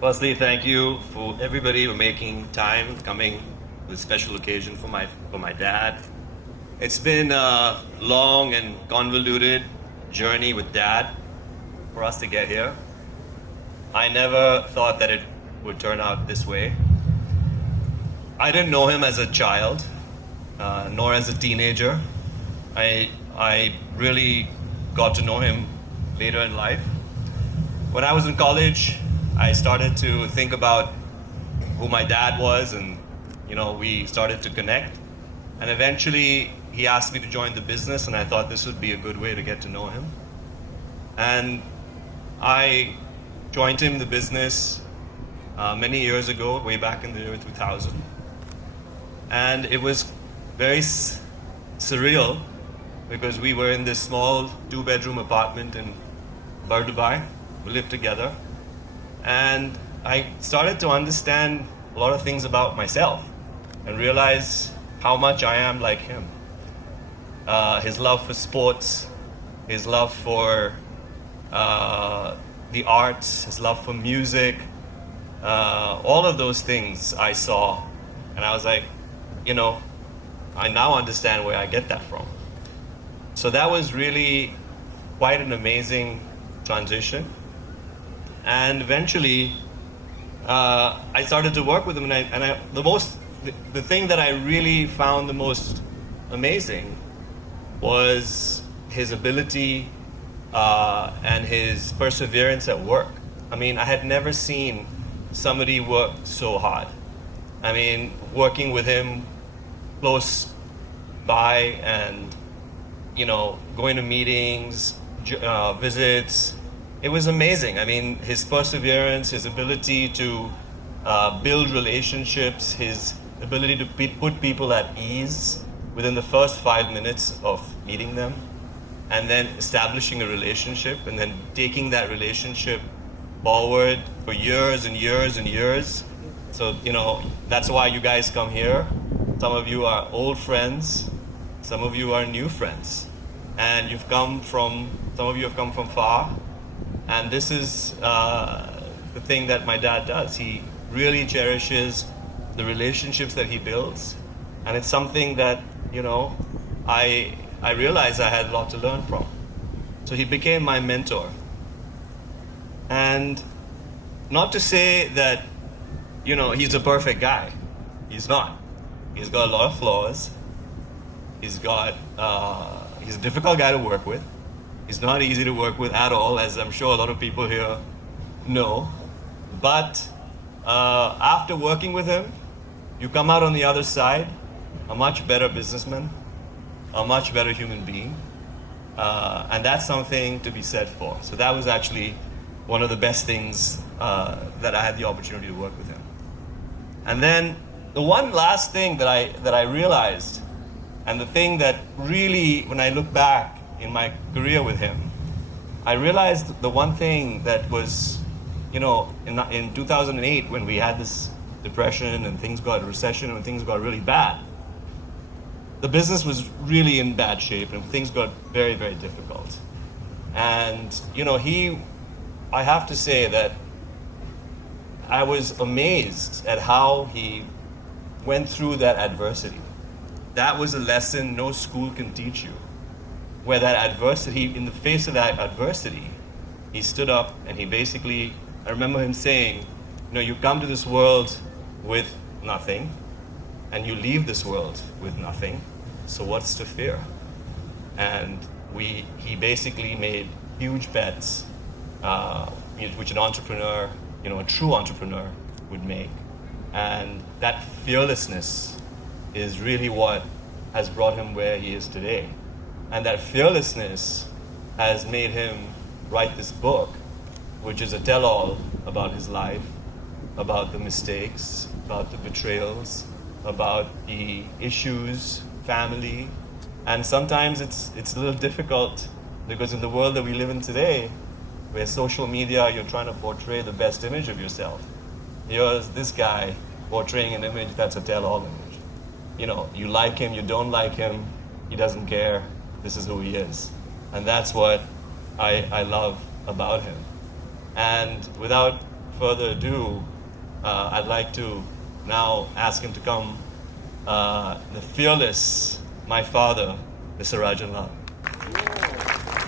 Firstly, thank you for everybody for making time, coming this special occasion for my dad. It's been a long and convoluted journey with dad for us to get here. I never thought that it would turn out this way. I didn't know him as a child, nor as a teenager. I really got to know him later in life. When I was in college, I started to think about who my dad was, and we started to connect. And eventually, he asked me to join the business, and I thought this would be a good way to get to know him. And I joined him in the business many years ago, way back in the year 2000. And it was very surreal because we were in this small 2-bedroom apartment in Dubai. We lived together. And I started to understand a lot of things about myself and realize how much I am like him. His love for sports, his love for the arts, his love for music, all of those things I saw. And I was like, I now understand where I get that from. So that was really quite an amazing transition. And eventually, I started to work with him, the thing that I really found the most amazing was his ability and his perseverance at work. I mean, I had never seen somebody work so hard. I mean, working with him close by and going to meetings, visits. It was amazing. I mean, his perseverance, his ability to build relationships, his ability to put people at ease within the first 5 minutes of meeting them, and then establishing a relationship, and then taking that relationship forward for years and years and years. So, that's why you guys come here. Some of you are old friends, some of you are new friends, and some of you have come from far. And this is the thing that my dad does. He really cherishes the relationships that he builds. And it's something that, I realized I had a lot to learn from. So he became my mentor. And not to say that, he's a perfect guy. He's not. He's got a lot of flaws. He's a difficult guy to work with. He's not easy to work with at all, as I'm sure a lot of people here know. But after working with him, you come out on the other side a much better businessman, a much better human being. And that's something to be said for. So that was actually one of the best things that I had the opportunity to work with him. And then the one last thing that I realized, and the thing that really, when I look back in my career with him, I realized the one thing that was, in 2008, when we had this depression and things got recession and things got really bad, the business was really in bad shape and things got very, very difficult. And, I have to say that I was amazed at how he went through that adversity. That was a lesson no school can teach you. Where that adversity, in the face of that adversity, he stood up and he basically, I remember him saying, you come to this world with nothing and you leave this world with nothing, so what's to fear? And he basically made huge bets, which an entrepreneur, a true entrepreneur would make. And that fearlessness is really what has brought him where he is today. And that fearlessness has made him write this book, which is a tell-all about his life, about the mistakes, about the betrayals, about the issues, family. And sometimes it's a little difficult because in the world that we live in today, where social media, you're trying to portray the best image of yourself. Here's this guy portraying an image that's a tell-all image. You like him, you don't like him, he doesn't care. This is who he is. And that's what I love about him. And without further ado, I'd like to now ask him to come, the fearless, my father, Mr. Rajan Lall.